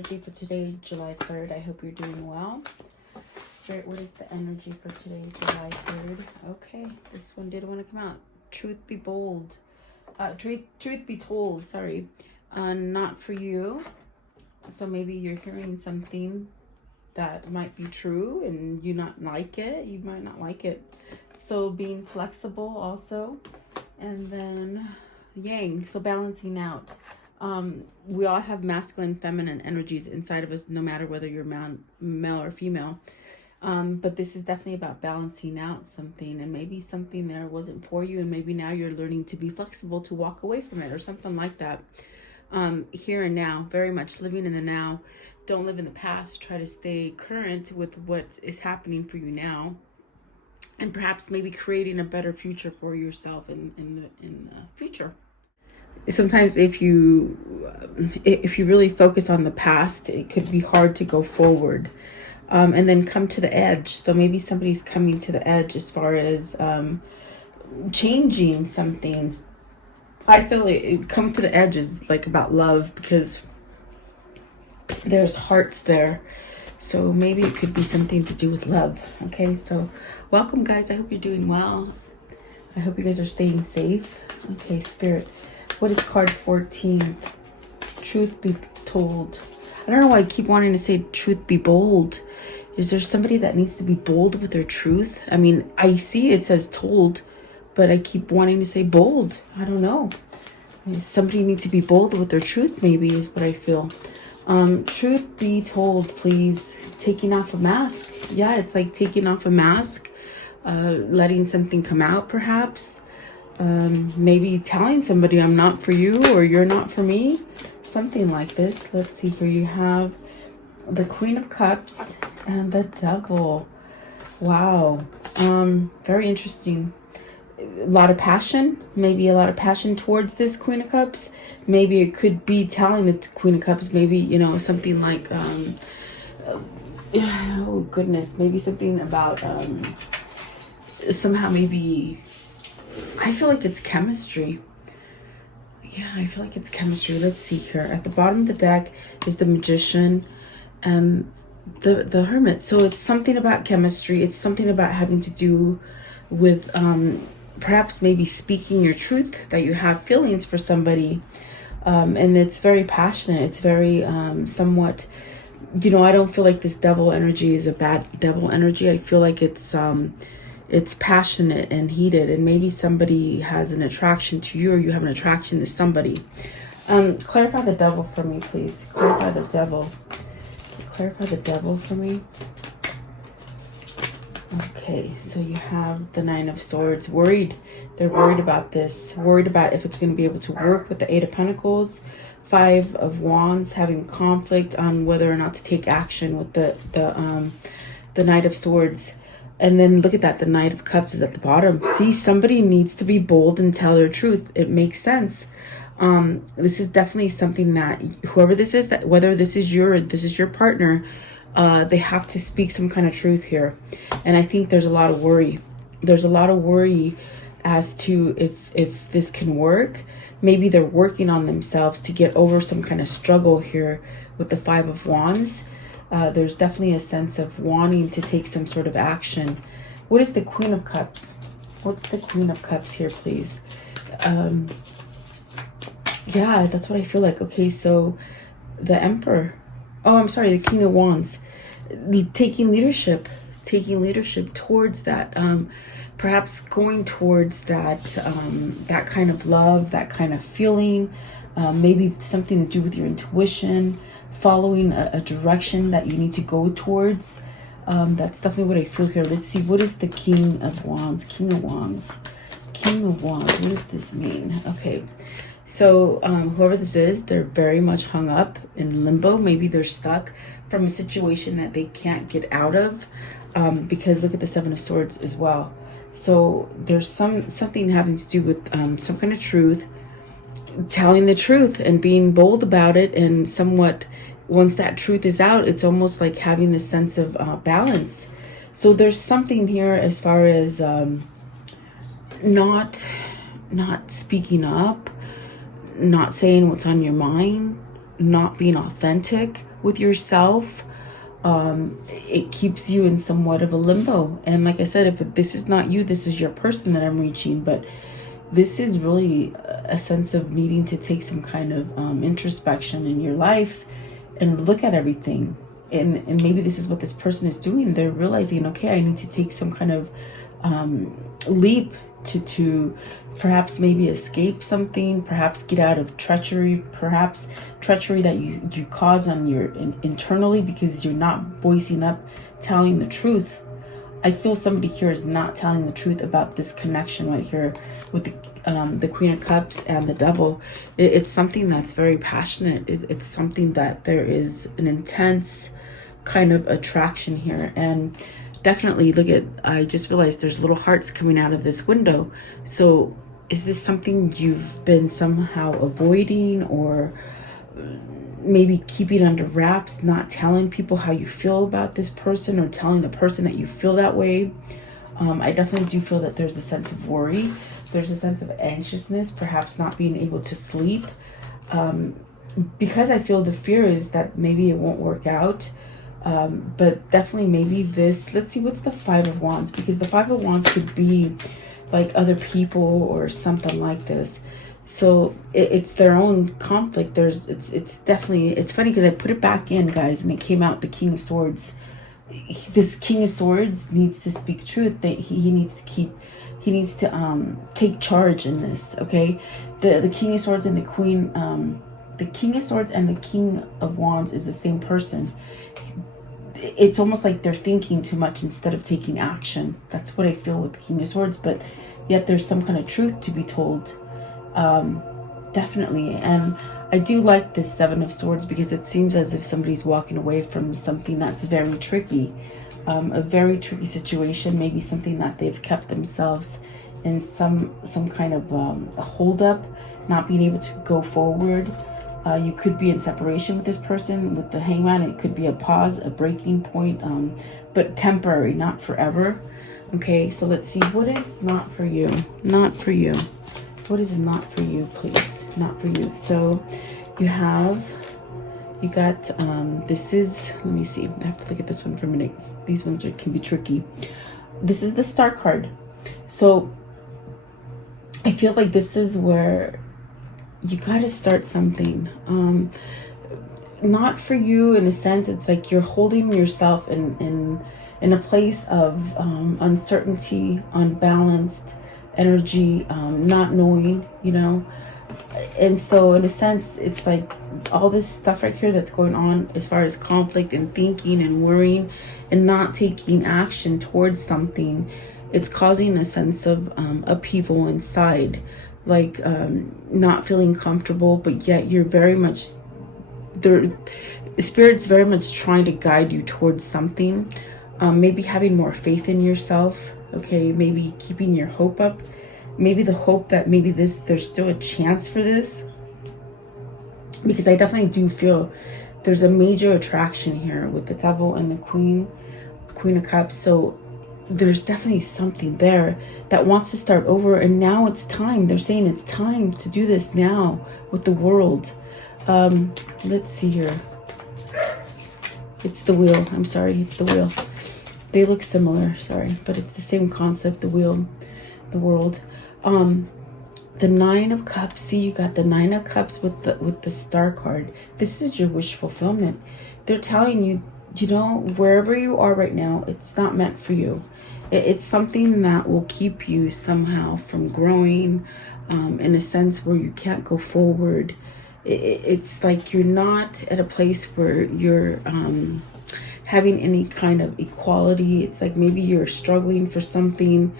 energy for today, July 3rd. I hope you're doing well. Spirit, what is the energy for today, July 3rd? Okay, this one did want to come out. Truth be bold. Truth be told, sorry. Not for you. So maybe you're hearing something that might be true and you not like it. You might not like it. So being flexible also. And then yang, so balancing out. We all have masculine, feminine energies inside of us, no matter whether you're male or female. But this is definitely about balancing out something, and maybe something there wasn't for you, and maybe now you're learning to be flexible to walk away from it or something like that. Here and now, very much living in the now. Don't live in the past. Try to stay current with what is happening for you now, and perhaps maybe creating a better future for yourself in the future. Sometimes if you really focus on the past, it could be hard to go forward, and then come to the edge. So maybe somebody's coming to the edge as far as changing something. I feel like come to the edge is like about love, because there's hearts there. So maybe it could be something to do with love. Okay, so welcome guys. I hope you're doing well. I hope you guys are staying safe. Okay, Spirit, what is card 14? Truth be told. I don't know why I keep wanting to say truth be bold. Is there somebody that needs to be bold with their truth? I mean, I see it says told, but I keep wanting to say bold. I don't know. Somebody needs to be bold with their truth, maybe, is what I feel. Truth be told, please. Taking off a mask. Yeah, it's like taking off a mask. Letting something come out, perhaps. Maybe telling somebody I'm not for you, or you're not for me. Something like this. Let's see here. You have the Queen of Cups and the Devil. Wow. Very interesting. A lot of passion. Maybe a lot of passion towards this Queen of Cups. Maybe it could be telling the Queen of Cups. Maybe, you know, something like, oh goodness. Maybe something about, somehow maybe, I feel like it's chemistry. Yeah, I feel like it's chemistry. Let's see here. At the bottom of the deck is the Magician and the Hermit. So it's something about chemistry. It's something about having to do with perhaps maybe speaking your truth, that you have feelings for somebody. And it's very passionate. It's very somewhat, you know, I don't feel like this devil energy is a bad devil energy. I feel like it's passionate and heated, and maybe somebody has an attraction to you, or you have an attraction to somebody. Clarify the devil for me, please. Clarify the devil. Clarify the devil for me. Okay, so you have the Nine of Swords. Worried. They're worried about this. Worried about if it's going to be able to work with the Eight of Pentacles. Five of Wands, having conflict on whether or not to take action with the Knight of Swords. And then look at that, the Knight of Cups is at the bottom. See, somebody needs to be bold and tell their truth. It makes sense. This is definitely something that whoever this is, that whether this is your partner, they have to speak some kind of truth here. And I think there's a lot of worry. There's a lot of worry as to if this can work. Maybe they're working on themselves to get over some kind of struggle here with the Five of Wands. There's definitely a sense of wanting to take some sort of action. What is the Queen of Cups? What's the Queen of Cups here, please? Yeah, that's what I feel like. Okay, so the Emperor. Oh, I'm sorry, the King of Wands. Taking leadership towards that. Perhaps going towards that, that kind of love, that kind of feeling. Maybe something to do with your intuition. Following a direction that you need to go towards. That's definitely what I feel here. Let's see, what is the King of Wands? King of Wands. King of Wands. What does this mean? Okay, so whoever this is, they're very much hung up in limbo. Maybe they're stuck from a situation that they can't get out of, because look at the Seven of Swords as well. So there's something having to do with some kind of truth, telling the truth and being bold about it, and somewhat once that truth is out, it's almost like having this sense of balance. So there's something here as far as not speaking up, not saying what's on your mind, not being authentic, with yourself. It keeps you in somewhat of a limbo. And like I said, if this is not you, this is your person that I'm reaching. But this is really a sense of needing to take some kind of introspection in your life and look at everything. And maybe this is what this person is doing. They're realizing, okay, I need to take some kind of leap to perhaps maybe escape something, perhaps get out of treachery, perhaps treachery that you cause on your internally because you're not voicing up, telling the truth. I feel somebody here is not telling the truth about this connection right here with the Queen of Cups and the Devil. It's something that's very passionate. It's something that there is an intense kind of attraction here. And definitely, look at, I just realized there's little hearts coming out of this window. So is this something you've been somehow avoiding, or maybe keeping under wraps, not telling people how you feel about this person, or telling the person that you feel that way? I definitely do feel that there's a sense of worry. There's a sense of anxiousness, perhaps not being able to sleep. Because I feel the fear is that maybe it won't work out. But definitely maybe this, let's see, what's the Five of Wands? Because the Five of Wands could be like other people or something like this. So it's their own conflict. It's definitely, it's funny because I put it back in, guys, and it came out the King of Swords. This King of Swords needs to speak truth. That he needs to take charge in this. Okay, the King of Swords and the Queen, the King of Swords and the King of Wands is the same person. It's almost like they're thinking too much instead of taking action. That's what I feel with the King of Swords, but yet there's some kind of truth to be told. Definitely. And I do like this Seven of Swords because it seems as if somebody's walking away from something that's very tricky. A very tricky situation, maybe something that they've kept themselves in some kind of a holdup, not being able to go forward. You could be in separation with this person. With the Hangman, it could be a pause, a breaking point, but temporary, not forever. Okay, so let's see. What is not for you? Not for you. What is not for you, please? Not for you. So you got, this is, let me see. I have to look at this one for a minute. These ones can be tricky. This is the Star card. So I feel like this is where you got to start something. Not for you in a sense. It's like you're holding yourself in a place of uncertainty, unbalanced energy, not knowing, you know. And so in a sense, it's like all this stuff right here that's going on as far as conflict and thinking and worrying and not taking action towards something, it's causing a sense of upheaval inside. Like not feeling comfortable, but yet you're very much there. Spirit's very much trying to guide you towards something. Maybe having more faith in yourself. Okay, maybe keeping your hope up. Maybe the hope that maybe there's still a chance for this. Because I definitely do feel there's a major attraction here with the Devil and the Queen of Cups. So there's definitely something there that wants to start over, and now it's time. They're saying it's time to do this now with the World. Let's see here. It's the Wheel. I'm sorry, it's the Wheel. They look similar, sorry, but it's the same concept, the Wheel, the World. The Nine of Cups. See, you got the Nine of Cups with the Star card. This is your wish fulfillment. They're telling you, you know, wherever you are right now, it's not meant for you. It's something that will keep you somehow from growing, in a sense where you can't go forward. It's like you're not at a place where you're having any kind of equality. It's like maybe you're struggling for something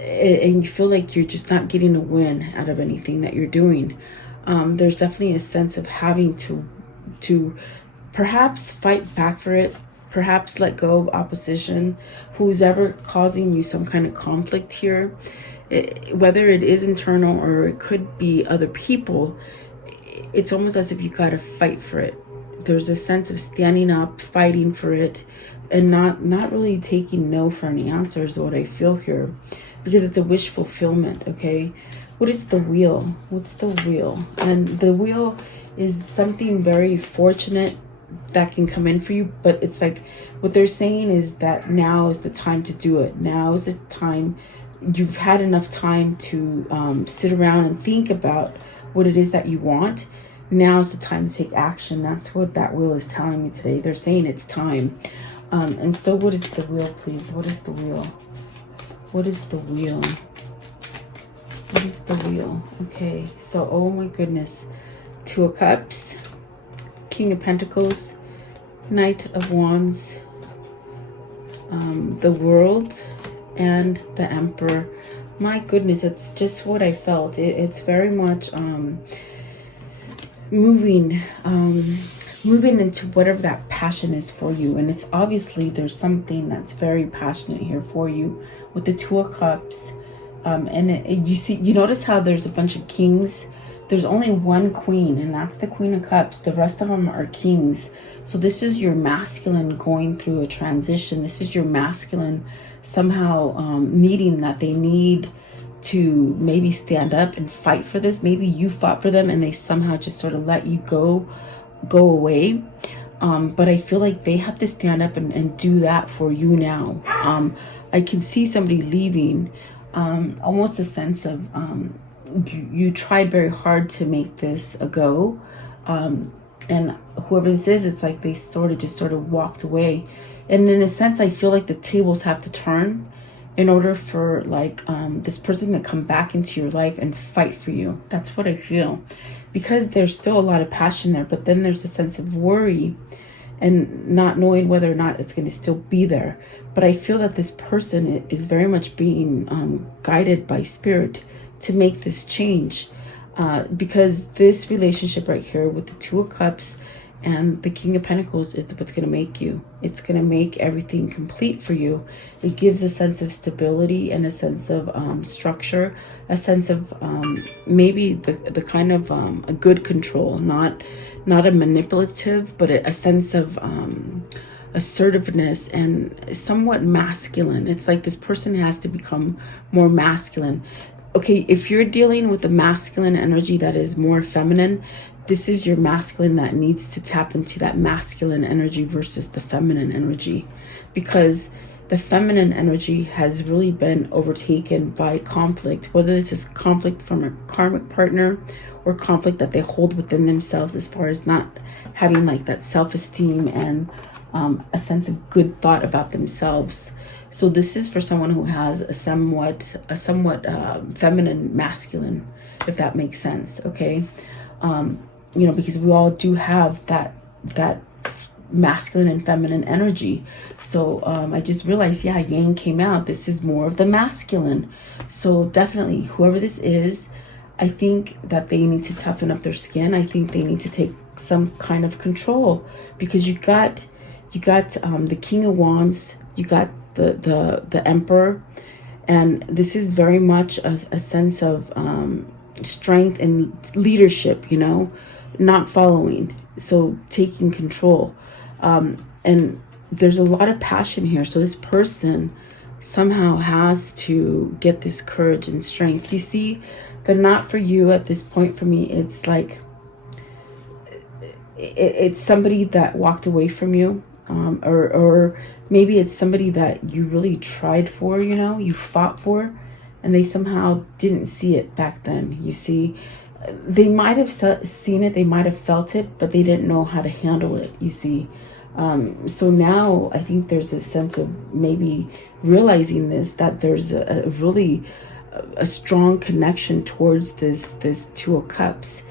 and you feel like you're just not getting a win out of anything that you're doing. There's definitely a sense of having to perhaps fight back for it, perhaps let go of opposition, who's ever causing you some kind of conflict here, whether it is internal or it could be other people. It's almost as if you got to fight for it. There's a sense of standing up, fighting for it, and not really taking no for any answers, what I feel here, because it's a wish fulfillment. Okay, what is the Wheel? What's the Wheel? And the Wheel is something very fortunate, that can come in for you. But it's like what they're saying is that now is the time to do it. Now is the time. You've had enough time to sit around and think about what it is that you want. Now is the time to take action. That's what that wheel is telling me today. They're saying it's time. And so what is the wheel, please? What is the wheel? What is the wheel? What is the wheel? Okay, so, oh my goodness. Two of Cups, King of Pentacles, Knight of Wands, the World, and the Emperor. My goodness, it's just what I felt. It's very much moving into whatever that passion is for you. And it's obviously there's something that's very passionate here for you with the Two of Cups. You notice how there's a bunch of kings. There's only one queen, and that's the Queen of Cups. The rest of them are kings. So this is your masculine going through a transition. This is your masculine somehow needing that they need to maybe stand up and fight for this. Maybe you fought for them and they somehow just sort of let you go away. But I feel like they have to stand up and do that for you now. I can see somebody leaving. Almost a sense of you tried very hard to make this a go, and whoever this is, it's like they sort of walked away. And in a sense, I feel like the tables have to turn in order for like this person to come back into your life and fight for you. That's what I feel, because there's still a lot of passion there, but then there's a sense of worry and not knowing whether or not it's going to still be there. But I feel that this person is very much being guided by spirit to make this change, because this relationship right here with the Two of Cups and the King of Pentacles is what's going to make you. It's going to make everything complete for you. It gives a sense of stability and a sense of structure, a sense of maybe the kind of a good control, not a manipulative, but a sense of assertiveness and somewhat masculine. It's like this person has to become more masculine. Okay, if you're dealing with a masculine energy that is more feminine, this is your masculine that needs to tap into that masculine energy versus the feminine energy, because the feminine energy has really been overtaken by conflict, whether this is conflict from a karmic partner or conflict that they hold within themselves, as far as not having like that self-esteem and a sense of good thought about themselves. So this is for someone who has a somewhat feminine masculine, if that makes sense. Okay, because we all do have that masculine and feminine energy. So I just realized, yeah, Yang came out. This is more of the masculine. So definitely, whoever this is, I think that they need to toughen up their skin. I think they need to take some kind of control, because you got the King of Wands, you got the Emperor, and this is very much a sense of strength and leadership, not following, so taking control, and there's a lot of passion here. So this person somehow has to get this courage and strength. You see, the not for you at this point for me, it's like it's somebody that walked away from you, or maybe it's somebody that you really tried for, you fought for, and they somehow didn't see it back then. You see, they might have seen it, they might have felt it, but they didn't know how to handle it, you see. So now I think there's a sense of maybe realizing this, that there's a really strong connection towards this Two of Cups.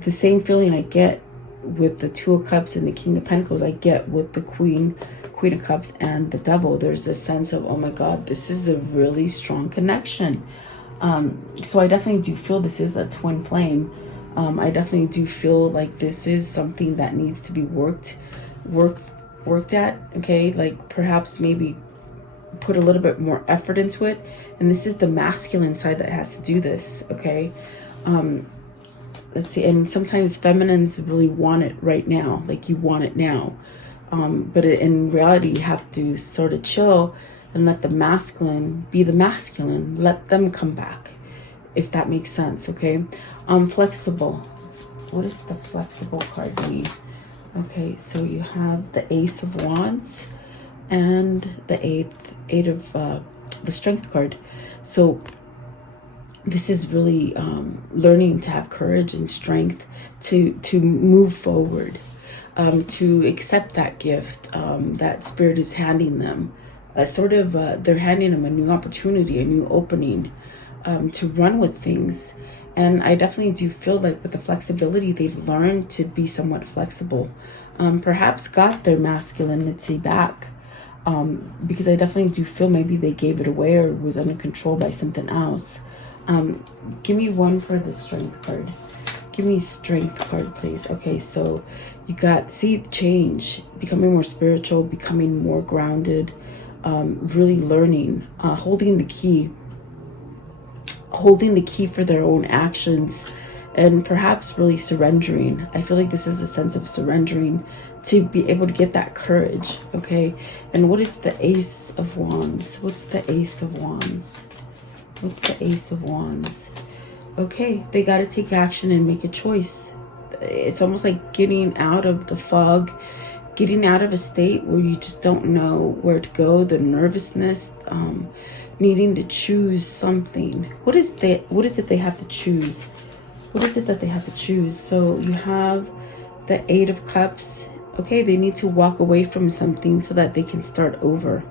The same feeling I get with the Two of Cups and the King of Pentacles, I get with the Queen of Cups and the Devil. There's a sense of, oh my God, this is a really strong connection. So I definitely do feel this is a twin flame. I definitely do feel like this is something that needs to be worked at. Okay, like perhaps maybe put a little bit more effort into it. And this is the masculine side that has to do this. Okay, let's see. And sometimes feminines really want it right now, like you want it now. But in reality, you have to sort of chill and let the masculine be the masculine. Let them come back, if that makes sense. Okay, flexible. What does the flexible card mean? Okay, so you have the Ace of Wands and the eight of the Strength card. So this is really learning to have courage and strength to move forward, to accept that gift that Spirit is handing them. They're handing them a new opportunity, a new opening to run with things. And I definitely do feel like with the flexibility, they've learned to be somewhat flexible. Perhaps got their masculinity back. Because I definitely do feel maybe they gave it away or was under control by something else. Give me one for the Strength card. Give me Strength card, please. Okay, so you got, see, change, becoming more spiritual, becoming more grounded, really learning, holding the key for their own actions, and perhaps really surrendering. I feel like this is a sense of surrendering to be able to get that courage. Okay, and what is the Ace of Wands? What's the Ace of Wands? What's the Ace of Wands? Okay, they got to take action and make a choice. It's almost like getting out of the fog, getting out of a state where you just don't know where to go, the nervousness, needing to choose something. What is it they have to choose? What is it that they have to choose? So you have the Eight of Cups. Okay, they need to walk away from something so that they can start over.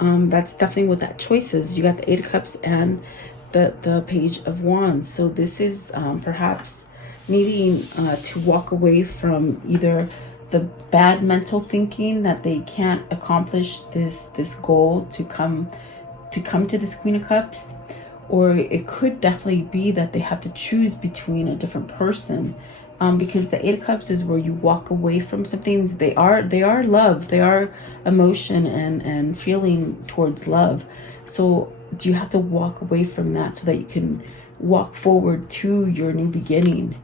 That's definitely what that choice is. You got the Eight of Cups and the Page of Wands. So this is perhaps needing to walk away from either the bad mental thinking that they can't accomplish this goal to come to this Queen of Cups, or it could definitely be that they have to choose between a different person, because the Eight of Cups is where you walk away from some things. They are love, they are emotion and feeling towards love. So do you have to walk away from that so that you can walk forward to your new beginning?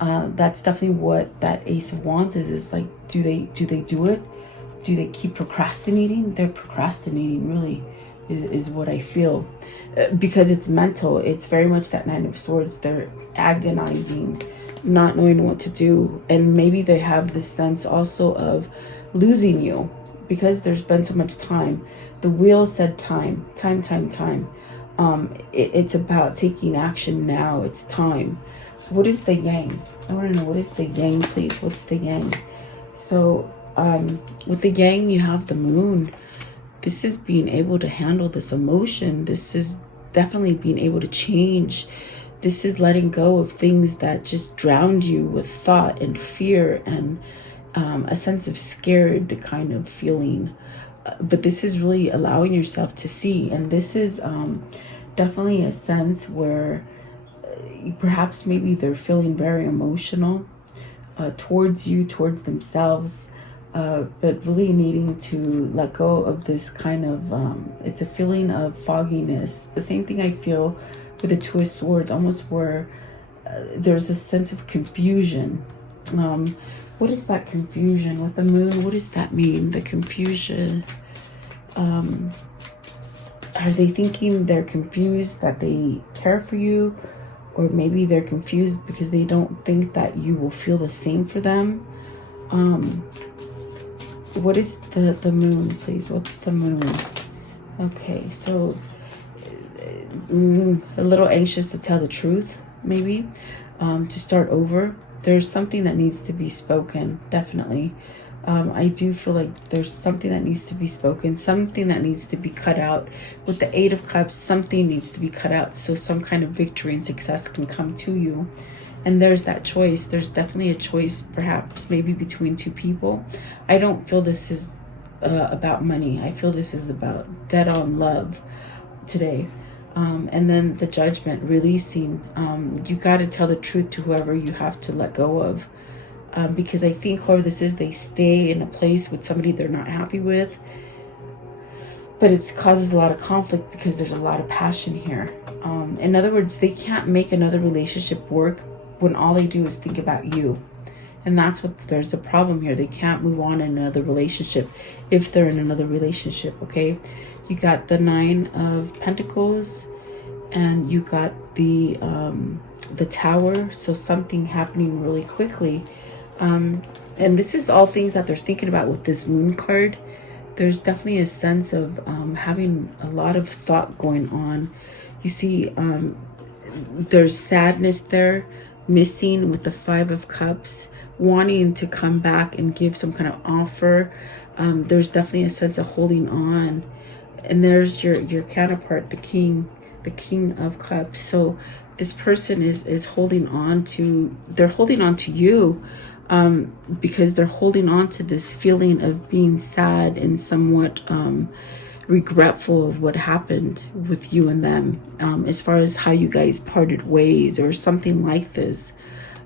That's definitely what that Ace of Wands is like. Do they do it? Do they keep procrastinating? They're procrastinating, really, is what I feel, because it's mental. It's very much that Nine of Swords. They're agonizing, not knowing what to do, and maybe they have this sense also of losing you because there's been so much time. The wheel said time. It's about taking action now. It's time. What is the Yang? I want to know, what is the Yang, please? What's the Yang? So with the Yang, you have the Moon. This is being able to handle this emotion. This is definitely being able to change. This is letting go of things that just drowned you with thought and fear and a sense of scared kind of feeling. But this is really allowing yourself to see. And this is definitely a sense where perhaps maybe they're feeling very emotional towards you, towards themselves, but really needing to let go of this kind of, it's a feeling of fogginess. The same thing I feel with the Two of Swords, almost where there's a sense of confusion. What is that confusion with the Moon? What does that mean, the confusion? Are they thinking they're confused that they care for you? Or maybe they're confused because they don't think that you will feel the same for them. What is the Moon, please? What's the Moon? Okay, so a little anxious to tell the truth, maybe, to start over. There's something that needs to be spoken, definitely. I do feel like there's something that needs to be spoken, something that needs to be cut out. With the Eight of Cups, something needs to be cut out so some kind of victory and success can come to you. And there's that choice. There's definitely a choice, perhaps maybe between two people. I don't feel this is about money. I feel this is about dead-on love today. And then the Judgment, releasing. You got to tell the truth to whoever you have to let go of. Because I think whoever this is, they stay in a place with somebody they're not happy with. But it causes a lot of conflict because there's a lot of passion here. In other words, they can't make another relationship work when all they do is think about you. And that's what, there's a problem here. They can't move on in another relationship if they're in another relationship, okay? You got the Nine of Pentacles and you got the Tower. So something happening really quickly. And this is all things that they're thinking about with this moon card. There's definitely a sense of having a lot of thought going on. You see, there's sadness there, missing with the Five of Cups, wanting to come back and give some kind of offer. There's definitely a sense of holding on. And there's your counterpart, the King of Cups. So this person is holding on to, they're holding on to you, because they're holding on to this feeling of being sad and somewhat regretful of what happened with you and them, as far as how you guys parted ways or something like this.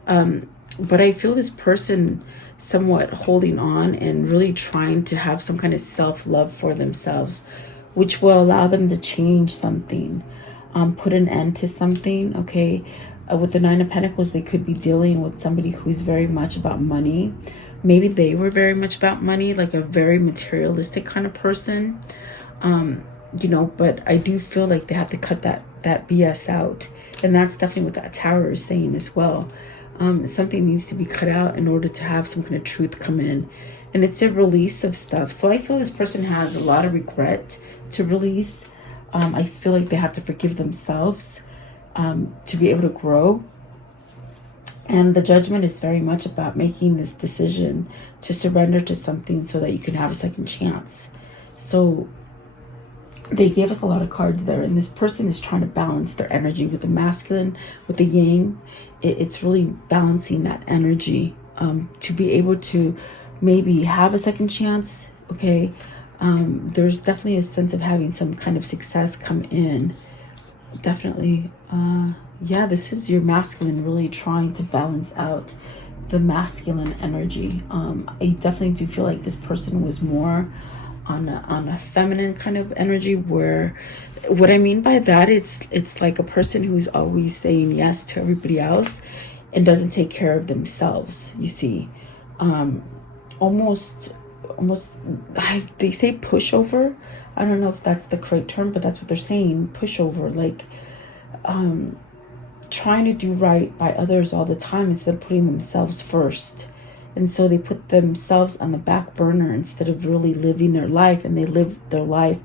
But I feel this person somewhat holding on and really trying to have some kind of self-love for themselves, which will allow them to change something, put an end to something, okay? With the Nine of Pentacles, they could be dealing with somebody who's very much about money. Maybe they were very much about money, like a very materialistic kind of person. You know, but I do feel like they have to cut that BS out. And that's definitely what that Tower is saying as well. Something needs to be cut out in order to have some kind of truth come in. And it's a release of stuff. So I feel this person has a lot of regret to release. I feel like they have to forgive themselves to be able to grow. And the Judgment is very much about making this decision to surrender to something so that you can have a second chance. So they gave us a lot of cards there, and this person is trying to balance their energy with the masculine, with the yang. It's really balancing that energy to be able to maybe have a second chance, okay? There's definitely a sense of having some kind of success come in. Definitely, yeah, this is your masculine really trying to balance out the masculine energy. I definitely do feel like this person was more on a feminine kind of energy, where what I mean by that, it's like a person who's always saying yes to everybody else and doesn't take care of themselves, you see. Almost they say pushover. I don't know if that's the correct term, but that's what they're saying, pushover, like trying to do right by others all the time instead of putting themselves first. And so they put themselves on the back burner instead of really living their life, and they live their life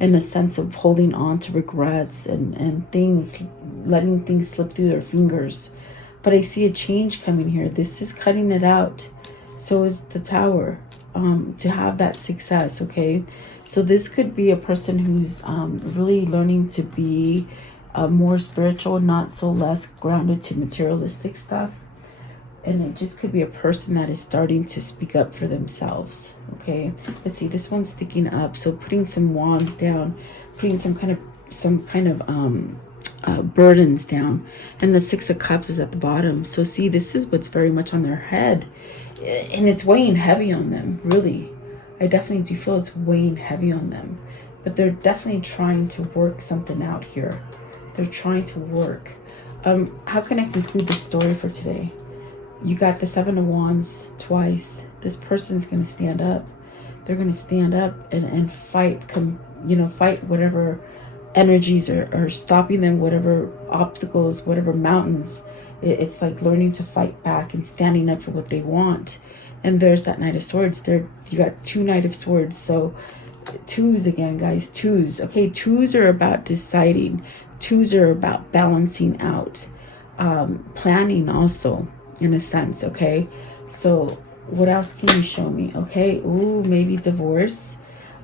in a sense of holding on to regrets and things, letting things slip through their fingers. But I see a change coming here. This is cutting it out. So is the Tower, to have that success, okay? So this could be a person who's really learning to be more spiritual, not so less grounded to materialistic stuff. And it just could be a person that is starting to speak up for themselves, okay? Let's see, this one's sticking up. So putting some wands down, putting some kind of burdens down. And the Six of Cups is at the bottom. So see, this is what's very much on their head. And it's weighing heavy on them, really. I definitely do feel it's weighing heavy on them. But they're definitely trying to work something out here. They're trying to work. How can I conclude the story for today? You got the Seven of Wands twice. This person's going to stand up. They're going to stand up and fight, fight whatever energies are stopping them, whatever obstacles, whatever mountains. It's like learning to fight back and standing up for what they want. And there's that Knight of Swords. There, you got two Knight of Swords. So twos again, guys, twos. Okay, twos are about deciding. Twos are about balancing out, planning also, in a sense, okay? So what else can you show me? Okay, ooh, maybe divorce.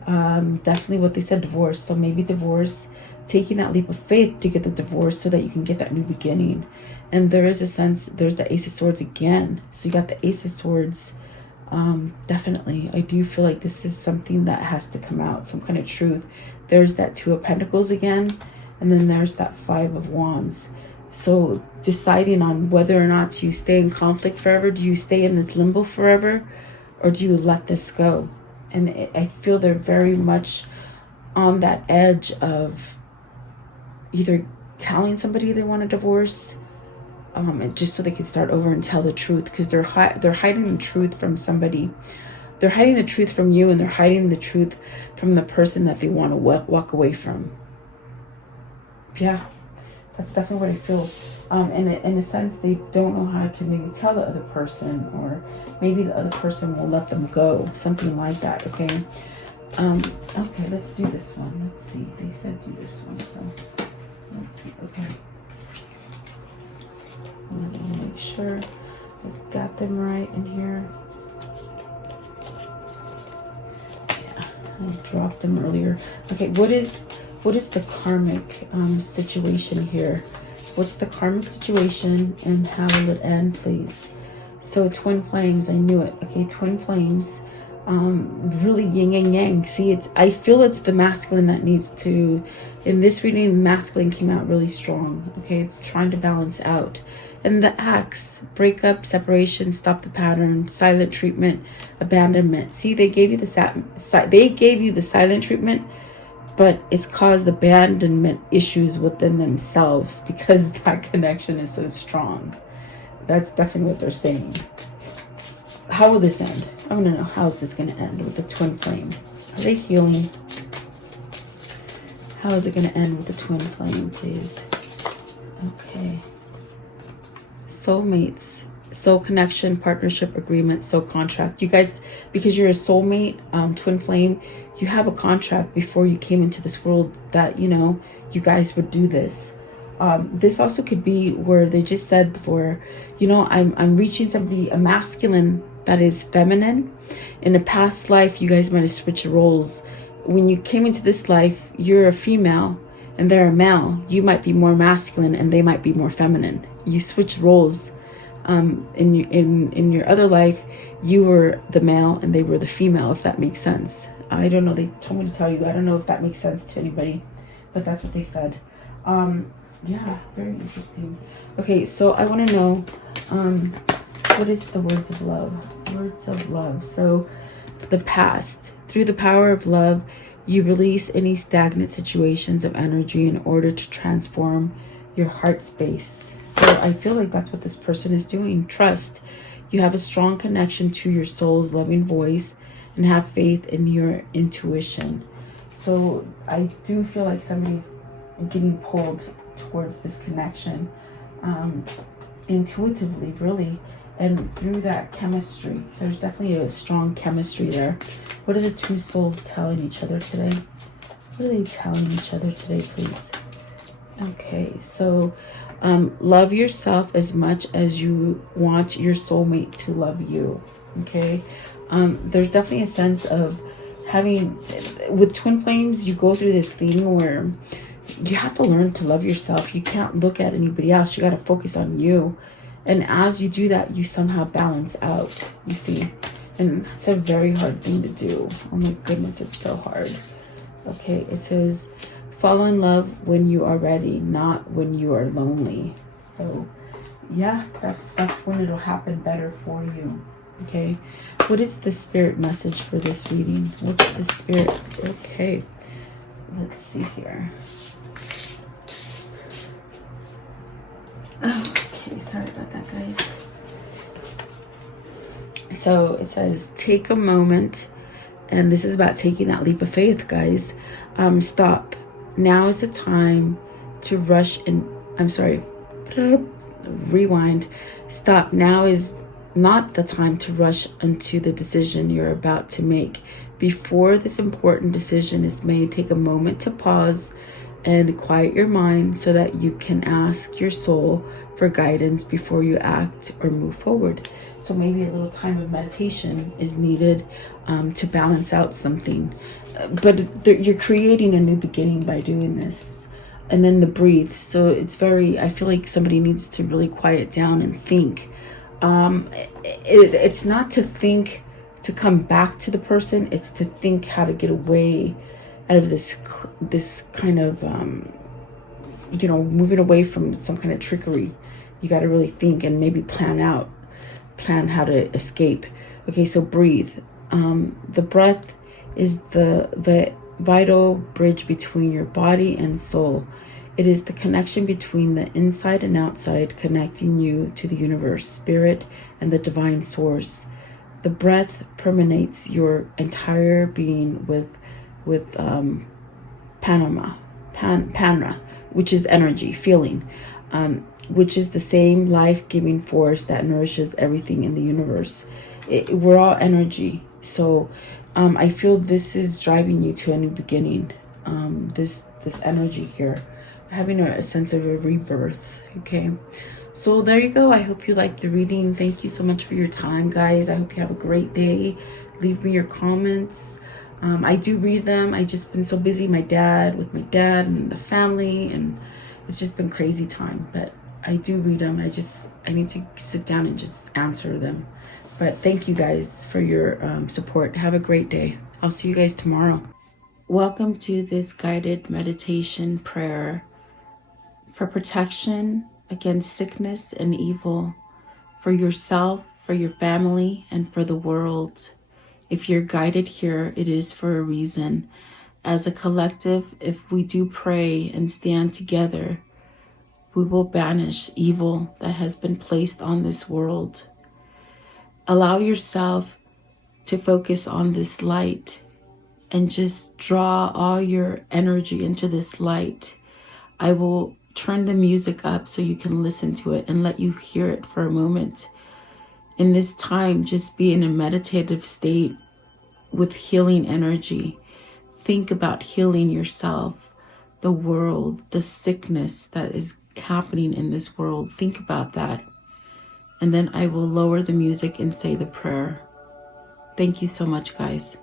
Definitely what they said, divorce. So maybe divorce, taking that leap of faith to get the divorce so that you can get that new beginning. And there is a sense, there's the Ace of Swords again. So you got the Ace of Swords. Definitely, I do feel like this is something that has to come out, some kind of truth. There's that Two of Pentacles again. And then there's that Five of Wands. So deciding on whether or not you stay in conflict forever. Do you stay in this limbo forever? Or do you let this go? And I feel they're very much on that edge of either telling somebody they want a divorce, just so they can start over and tell the truth. Because they're hiding the truth from somebody. They're hiding the truth from you, and they're hiding the truth from the person that they want to walk away from. Yeah. That's definitely what I feel. In a sense, they don't know how to maybe tell the other person, or maybe the other person will let them go, something like that. Okay. Okay, let's do this one. Let's see. They said do this one, so let's see. Okay. I'm gonna make sure I got them right in here. Yeah, I dropped them earlier. Okay, what is the karmic situation here? What's the karmic situation and how will it end, please? So twin flames, I knew it. Okay, twin flames, really yin and yang. See, I feel it's the masculine that needs to, in this reading, the masculine came out really strong. Okay, trying to balance out. And the axe, breakup, separation, stop the pattern, silent treatment, abandonment. See, they gave you the silent treatment, but it's caused abandonment issues within themselves because that connection is so strong. That's definitely what they're saying. How will this end? I want to know, how is this going to end with the twin flame? Are they healing? How is it going to end with the twin flame, please? Okay. Soulmates, soul connection, partnership, agreement, soul contract. You guys, because you're a soulmate, twin flame, you have a contract before you came into this world that, you know, you guys would do this. This also could be where they just said, for, you know, I'm reaching somebody, a masculine that is feminine. In a past life, you guys might have switched roles. When you came into this life, you're a female and they're a male. You might be more masculine and they might be more feminine. You switch roles. In your other life, you were the male and they were the female, if that makes sense. I don't know. They told me to tell you. I don't know if that makes sense to anybody, but that's what they said. Yeah, very interesting. Okay, so I want to know, what is the words of love? Words of love. So the past, through the power of love, you release any stagnant situations of energy in order to transform your heart space. So I feel like that's what this person is doing. Trust. You have a strong connection to your soul's loving voice and have faith in your intuition. So I do feel like somebody's getting pulled towards this connection intuitively, really, and through that chemistry. There's definitely a strong chemistry there. What are the two souls telling each other today? What are they telling each other today, please? Okay, so love yourself as much as you want your soulmate to love you. Okay, there's definitely a sense of having, with twin flames, you go through this thing where you have to learn to love yourself. You can't look at anybody else. You got to focus on you. And as you do that, you somehow balance out, you see. And that's a very hard thing to do. Oh my goodness, it's so hard. Okay, it says, fall in love when you are ready, not when you are lonely. So yeah, that's when it'll happen better for you. Okay, what is the spirit message for this reading? What's the spirit? Okay, let's see here. Okay, sorry about that, guys. So it says, take a moment, and this is about taking that leap of faith, guys. Stop. Now is the time to rush in. I'm sorry. Rewind. Stop. Now is not the time to rush into the decision you're about to make. Before this important decision is made, take a moment to pause and quiet your mind so that you can ask your soul for guidance before you act or move forward. So maybe a little time of meditation is needed to balance out something. But you're creating a new beginning by doing this. And then the breathe. So it's very, I feel like somebody needs to really quiet down and think. It's not to think to come back to the person. It's to think how to get away out of this kind of, moving away from some kind of trickery. You got to really think and maybe plan how to escape. Okay, so breathe. The breath is the vital bridge between your body and soul. It is the connection between the inside and outside, connecting you to the universe, spirit, and the divine source. The breath permeates your entire being with Panama. Panra, which is energy, feeling, which is the same life-giving force that nourishes everything in the universe. We're all energy. So I feel this is driving you to a new beginning. This energy here, having a sense of a rebirth. Okay, so there you go. I hope you liked the reading. Thank you so much for your time, guys. I hope you have a great day. Leave me your comments. I do read them. I just been so busy with my dad and the family, and it's just been crazy time. But I do read them. I need to sit down and just answer them. But thank you guys for your support. Have a great day. I'll see you guys tomorrow. Welcome to this guided meditation prayer for protection against sickness and evil, for yourself, for your family, and for the world. If you're guided here, it is for a reason. As a collective, if we do pray and stand together, we will banish evil that has been placed on this world. Allow yourself to focus on this light and just draw all your energy into this light. I will turn the music up so you can listen to it and let you hear it for a moment. In this time, just be in a meditative state with healing energy. Think about healing yourself, the world, the sickness that is happening in this world. Think about that. And then I will lower the music and say the prayer. Thank you so much, guys.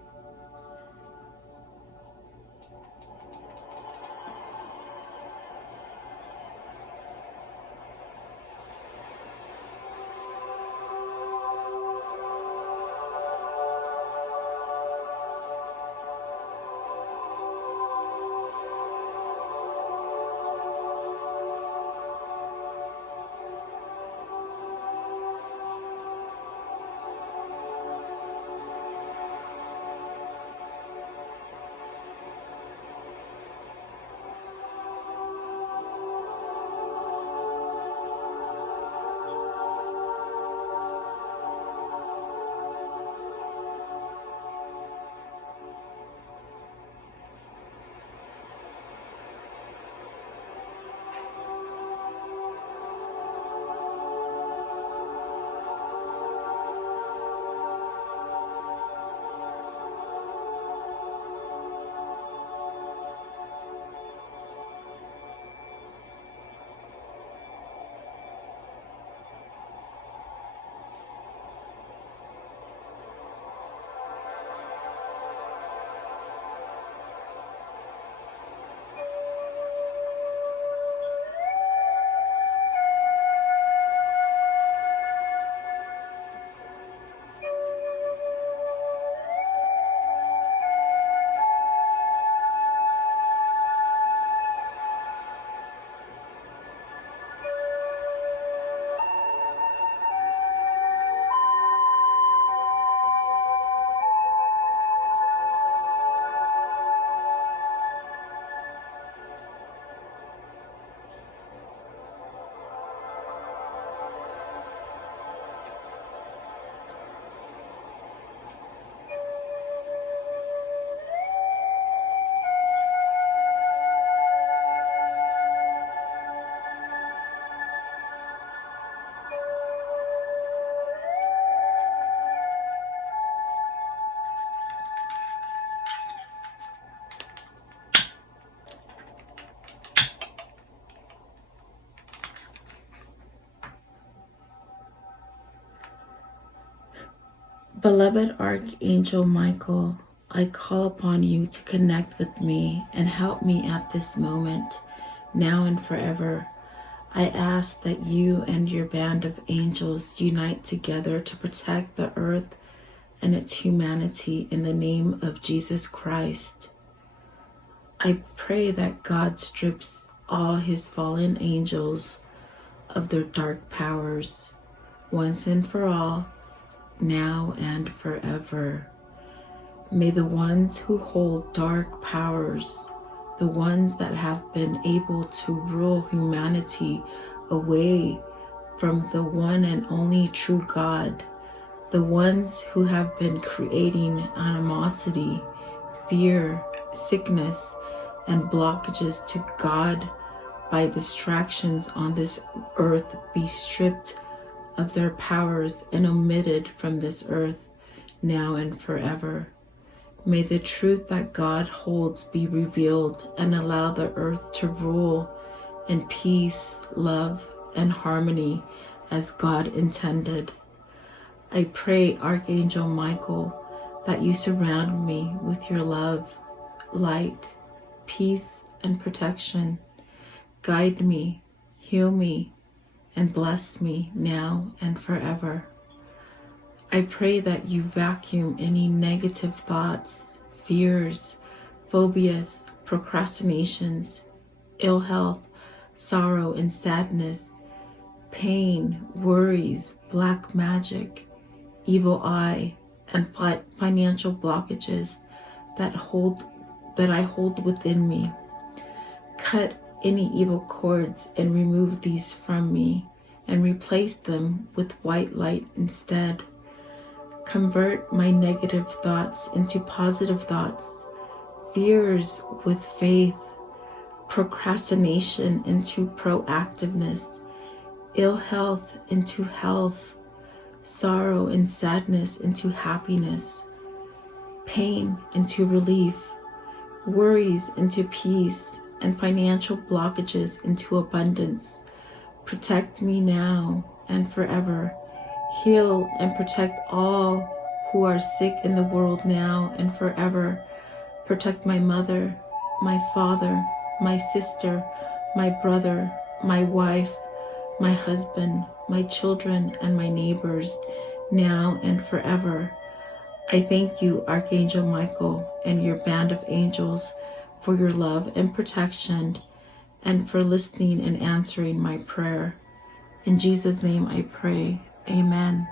Beloved Archangel Michael, I call upon you to connect with me and help me at this moment, now and forever. I ask that you and your band of angels unite together to protect the earth and its humanity in the name of Jesus Christ. I pray that God strips all his fallen angels of their dark powers, once and for all, now and forever. May the ones who hold dark powers, the ones that have been able to rule humanity away from the one and only true God, the ones who have been creating animosity, fear, sickness, and blockages to God by distractions on this earth be stripped of their powers and omitted from this earth now and forever. May the truth that God holds be revealed and allow the earth to rule in peace, love, and harmony as God intended. I pray, Archangel Michael, that you surround me with your love, light, peace, and protection. Guide me, heal me, and bless me now and forever. I pray that you vacuum any negative thoughts, fears, phobias, procrastinations, ill health, sorrow and sadness, pain, worries, black magic, evil eye, and financial blockages that I hold within me. Cut any evil cords and remove these from me and replace them with white light instead. Convert my negative thoughts into positive thoughts, fears with faith, procrastination into proactiveness, ill health into health, sorrow and sadness into happiness, pain into relief, worries into peace, and financial blockages into abundance. Protect me now and forever. Heal and protect all who are sick in the world now and forever. Protect my mother, my father, my sister, my brother, my wife, my husband, my children, and my neighbors, now and forever. I thank you, Archangel Michael, and your band of angels for your love and protection, and for listening and answering my prayer. In Jesus' name I pray. Amen.